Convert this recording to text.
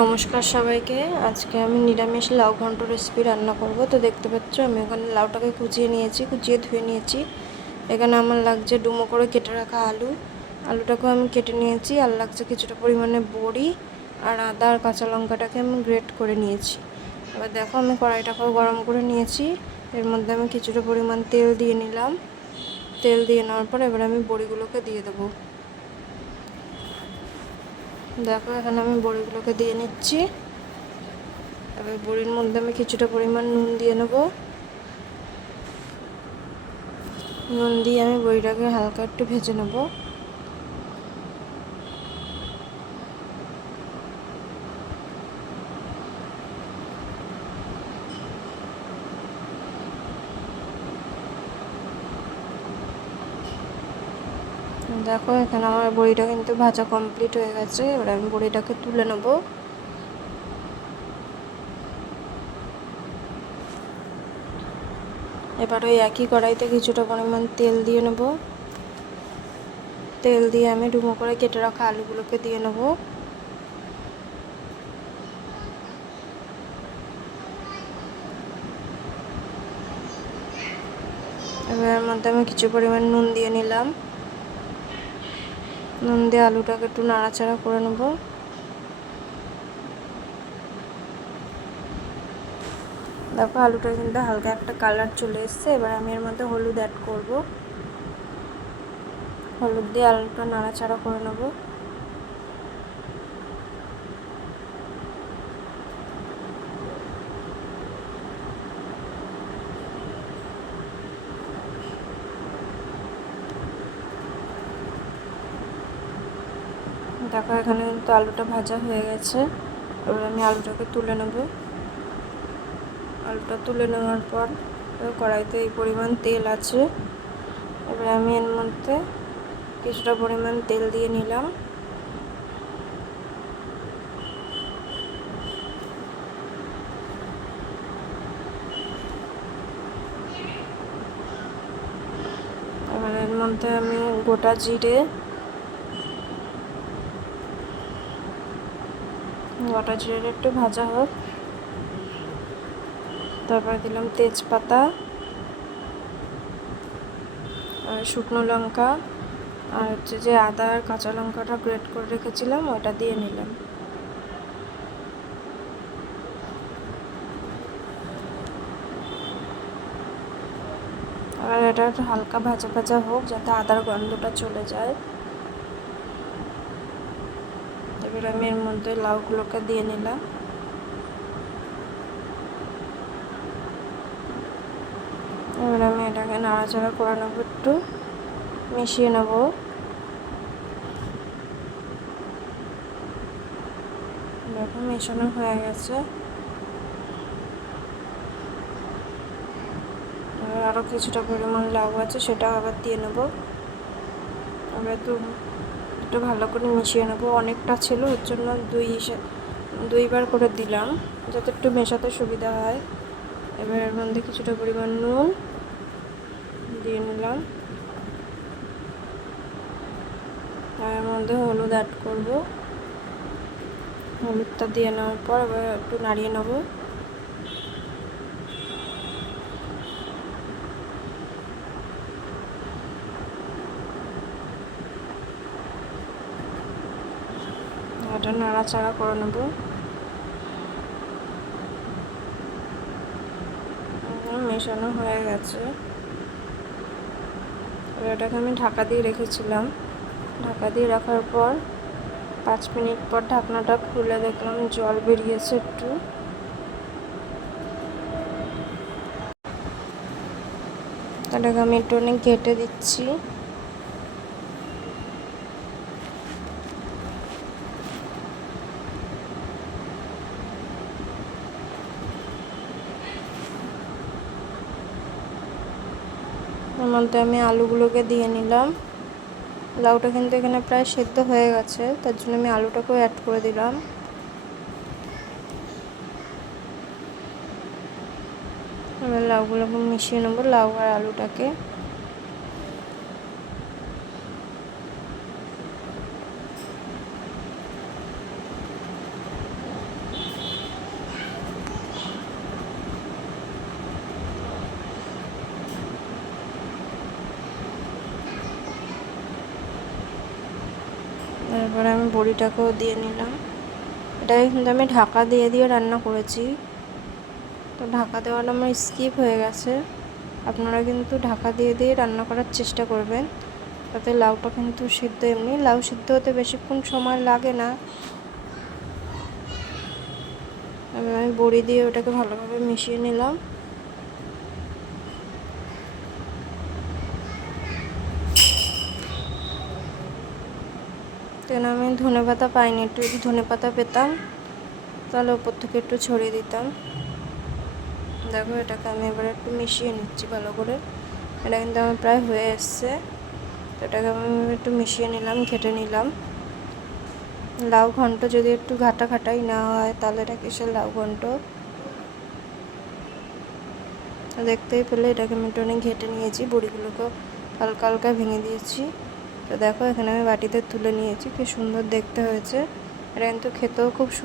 নমস্কার সবাইকে। আজকে আমি নিরামিষ লাউ ঘন্ট রেসিপি রান্না করব। তো দেখতে পাচ্ছ, আমি ওখানে লাউটাকে কুচিয়ে নিয়েছি, কুচিয়ে ধুয়ে নিয়েছি। এখানে আমার লাগছে ডুমো করে কেটে রাখা আলু। আলুটাকেও আমি কেটে নিয়েছি আর লাগছে কিছুটা পরিমাণে বড়ি আর আদা আর কাঁচা লঙ্কাটাকে আমি গ্রেট করে নিয়েছি। এবার দেখো, আমি কড়াইটাকেও গরম করে নিয়েছি। এর মধ্যে আমি কিছুটা পরিমাণ তেল দিয়ে নিলাম। তেল দিয়ে নেওয়ার পর এবার আমি বড়িগুলোকে দিয়ে দেবো। দেখো, এখানে আমি বড়িগুলোকে দিয়ে নিচ্ছি। এবার বড়ির মধ্যে আমি কিছুটা পরিমাণ নুন দিয়ে নেব। নুন দিয়ে আমি বড়িটাকে হালকা একটু ভেজে নেব। দেখো, এখানে আমার বড়িটা কিন্তু ভাজা কমপ্লিট হয়ে গেছে। এবার আমি বড়িটাকে তুলে নেব। এবার ওই একই কড়াইতে কিছুটা পরিমাণ তেল দিয়ে নেব। তেল দিয়ে আমি ডুমো করে কেটে রাখা আলুগুলোকে দিয়ে নেব। এবার মধ্যে আমি কিছু পরিমাণ নুন দিয়ে নিলাম। নুন দিয়ে আলুটাকে একটু নাড়াচাড়া করে নেব। দেখো আলুটা কিন্তু হালকা একটা কালার চলে এসছে, এবার আমি এর মধ্যে হলুদ অ্যাড করব। হলুদ দিয়ে আলুটা নাড়াচাড়া করে নেব। দেখো, এখানে কিন্তু আলুটা ভাজা হয়ে গেছে। এবার আমি আলুটাকে তুলে নেব। আলুটা তুলে নেওয়ার পর কড়াইতে এই পরিমাণ তেল আছে। এবার আমি এর মধ্যে কিছুটা পরিমাণ তেল দিয়ে নিলাম। এবার এর মধ্যে আমি গোটা জিরে গোটা জিরে একটু ভাজা হোক। তারপরে দিলাম তেজপাতা আর শুকনো লঙ্কা আর হচ্ছে যে আদা আর কাঁচা লঙ্কাটা গ্রেট করে রেখেছিলাম, ওটা দিয়ে নিলাম। আর এটা একটু হালকা ভাজা ভাজা হোক, যাতে আদার গন্ধটা চলে যায়। এবার আমি এর মধ্যে লাউগুলোকে দিয়ে নিলাম। এবার আমি এটাকে নাড়াচাড়া করে নেব, একটু মিশিয়ে নেব। দেখো, মেশানো হয়ে গেছে। আরও কিছুটা পরিমাণ লাউ আছে সেটা আবার দিয়ে নেব। আবার তো একটু ভালো করে মিশিয়ে নেব। অনেকটা ছিল, ওর জন্য দুই দুইবার করে দিলাম, যাতে একটু মেশাতে সুবিধা হয়। এবার এর মধ্যে কিছুটা পরিমাণ নুন দিয়ে নিলাম। আর এর মধ্যে হলুদ অ্যাড করব। হলুদটা দিয়ে নেওয়ার পর এবার একটু নাড়িয়ে নেব। এটা নাড়াচাড়া করে নেব। মেশানো হয়ে গেছে। এটাকে আমি ঢাকা দিয়ে রেখেছিলাম। ঢাকা দিয়ে রাখার পর পাঁচ মিনিট পর ঢাকনাটা খুলে দেখলাম জল বেরিয়েছে একটু। এটাকে আমি একটু অনেক ঘেটে দিচ্ছি এর মধ্যে আমি আলুগুলোকে দিয়ে নিলাম। লাউটা কিন্তু এখানে প্রায় সেদ্ধ হয়ে গেছে, তার জন্য আমি আলুটাকেও অ্যাড করে দিলাম। এবার লাউগুলোকে মিশিয়ে নেব, লাউ আর আলুটাকে। এবার আমি বড়িটাকেও দিয়ে নিলাম। এটাকে কিন্তু আমি ঢাকা দিয়ে দিয়ে রান্না করেছি। তো ঢাকা দেওয়াটা আমার স্কিপ হয়ে গেছে। আপনারা কিন্তু ঢাকা দিয়ে দিয়ে রান্না করার চেষ্টা করবেন। তাতে লাউটা কিন্তু সিদ্ধ এমনি। লাউ সিদ্ধ হতে বেশিক্ষণ সময় লাগে না। আমি বড়ি দিয়ে ওটাকে ভালোভাবে মিশিয়ে নিলাম। কেন আমি ধনে পাতা পাইনি, একটু যদি ধনে পাতা পেতাম, তাহলে ওপর থেকে একটু ছড়িয়ে দিতাম। দেখো, এটাকে আমি এবার একটু মিশিয়ে নিচ্ছি ভালো করে। এটা কিন্তু আমার প্রায় হয়ে এসছে। তো এটাকে আমি একটু মিশিয়ে নিলাম, ঘেটে নিলাম। লাউ ঘন্ট যদি একটু ঘাটা ঘাটাই না হয়, তাহলে এটা কিসের লাউ ঘন্ট? দেখতেই পেলে, এটাকে আমি একটু অনেক ঘেটে নিয়েছি বড়িগুলোকে হালকা হালকা ভেঙে দিয়েছি। তো দেখো এখানে আমি বাটিতে তুলে নিয়েছি, কি সুন্দর দেখতে হয়েছে। এটা কিন্তু খেতেও খুব সুন্দর